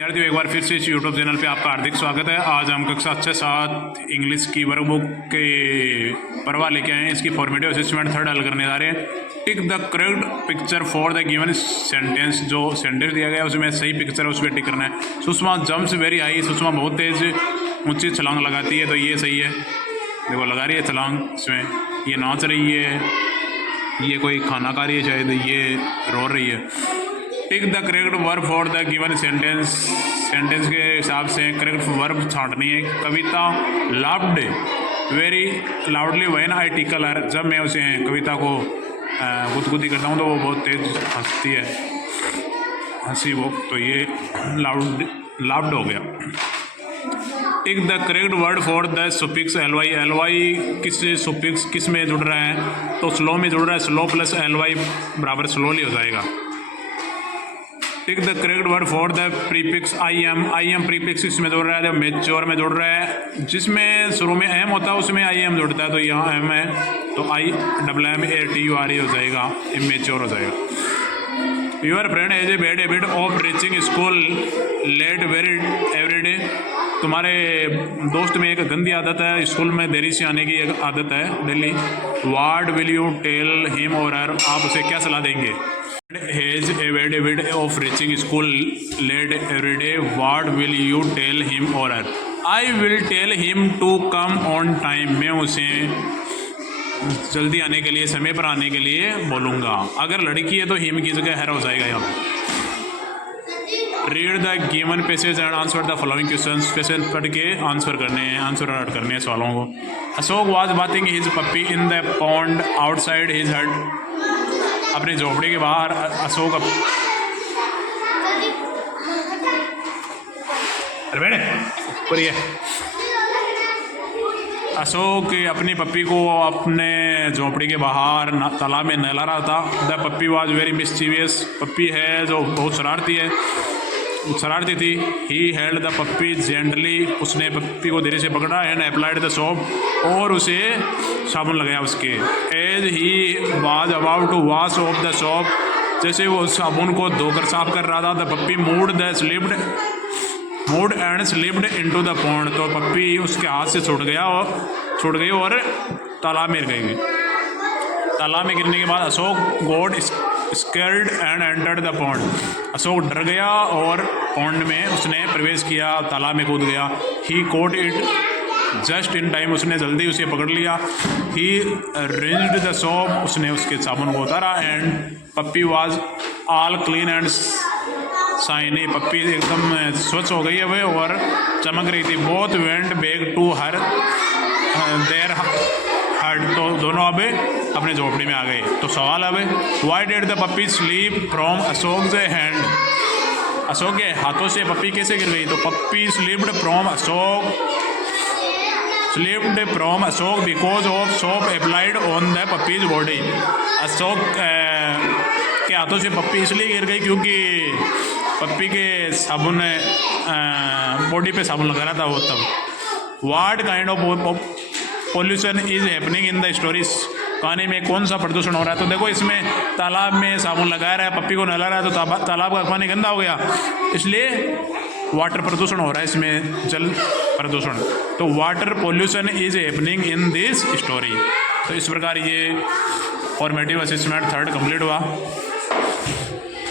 विद्यार्थियों, एक बार फिर से इस यूट्यूब चैनल पे आपका हार्दिक स्वागत है। आज हम कक्षा 6-7 इंग्लिश की वर्कबुक के परवा लेके आए हैं। इसकी फॉर्मेटिव असेसमेंट 3rd हल करने जा रहे हैं। टिक the correct picture for the given sentence. जो सेंटेंस दिया गया है उसमें सही पिक्चर है, उस पर टिक करना है। Sushma jumps very high. Sushma बहुत तेज ऊंची छलांग लगाती है, तो ये सही है। देखो लगा रही है छलांग, इसमें ये नाच रही है, ये कोई खाना खा रही है, शायद ये रो रही है। Tick the correct verb for the given sentence. Sentence के हिसाब से करेक्ट वर्ब छांटनी है। Kavita laughed very loudly when I tickle her. जब मैं उसे कविता को गुदगुदी करता हूँ तो वो बहुत तेज हंसती है, हंसी वो, तो ये लाफ्ड हो गया। Tick the correct word for the suffix LY. LY किस सुफिक्स किस में जुड़ रहा है, तो स्लो में जुड़ रहा है। स्लो प्लस एलवाई बराबर स्लोली हो जाएगा। टिक the correct word for the prefix I am. I am prefix इसमें जुड़ रहा है, जब मेच्योर में जुड़ रहा है। जिसमें शुरू में एम होता है उसमें आई एम जुड़ता है, तो यहाँ एम है तो IMMATURE हो जाएगा, इमेच्योर हो जाएगा। Your friend has a bad habit of reaching school late very every day. तुम्हारे दोस्त में एक गंदी आदत है, स्कूल में देरी से आने की एक आदत है daily. What will you tell him or her. आप उसे क्या सलाह देंगे। Has a bad habit of reaching school late every day. What will you tell him or her. I will tell him to come on time. मैं उसे जल्दी आने के लिए, समय पर आने के लिए बोलूँगा। अगर लड़की है तो हिम की जगह हर हो जाएगा यहाँ पर। Read the given passage and answer the following questions. Passage पढ़ के आंसर करने हैं, आंसर ऐड करने हैं सवालों को। Ashok was bathing his puppy in the pond outside his hut. अपने झोपड़ी के बाहर अशोक अशोक अपनी पप्पी को अपने झोपड़ी के बाहर तालाब में नहला रहा था। The puppy was very mischievous. Puppy है जो बहुत शरारती थी। He held the puppy gently. उसने पप्पी को धीरे से पकड़ा। And applied the soap. और उसे साबुन लगाया उसके। As he was about to wash off the soap. जैसे वो साबुन को धोकर साफ कर रहा था, the puppy moved and slipped into the pond. तो पप्पी उसके हाथ से छूट गई और तालाब में गिर गई। तालाब में गिरने के बाद Ashok got scared and entered the pond. Ashok डर गया और पॉन्ड में उसने प्रवेश किया, तालाब में कूद गया। He caught it just in time. उसने जल्दी उसे पकड़ लिया। He rinsed the soap. उसने उसके साबुन को उतारा। And puppy was all clean and shiny. Puppy एकदम स्वच्छ हो गई है वह और चमक रही थी। Both went back to her their hut. तो दोनों अब अपने झोपड़ी में आ गए। तो सवाल अब, why did the puppy slip from Ashok hand. Ashok के हाथों से पप्पी कैसे गिर गई। तो puppy slipped from Ashok because of soap applied on the puppy's body. Ashok के हाथों से पप्पी इसलिए गिर गई क्योंकि पप्पी के साबुन बॉडी पे साबुन लगा रहा था वो तब। What kind of pollution is happening in the stories. कहानी में कौन सा प्रदूषण हो रहा है। तो देखो इसमें तालाब में साबुन लगा रहा है, पप्पी को नहला रहा है, तो तालाब का पानी गंदा हो गया, इसलिए वाटर प्रदूषण हो रहा है, इसमें जल प्रदूषण। तो water pollution is happening in this story. तो इस प्रकार ये फॉर्मेटिव असेसमेंट 3rd कंप्लीट हुआ।